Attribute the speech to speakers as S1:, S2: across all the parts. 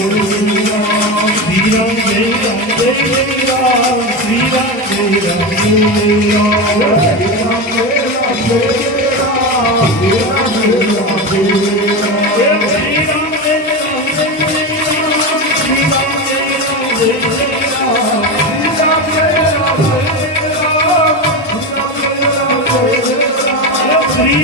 S1: Sri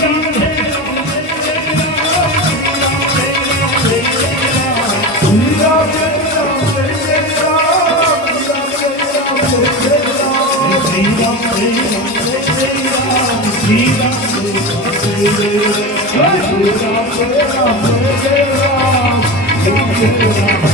S1: Ram ਸੀਦਾ ਸੋਚਾ ਸੇਵੇ ਸੀਦਾ ਸੇਵਾ ਸੇਵਾ ਸੇਵਾ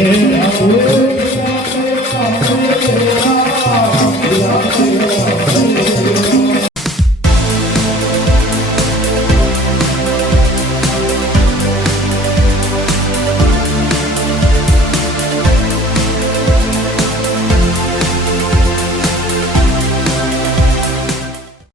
S1: Yeah.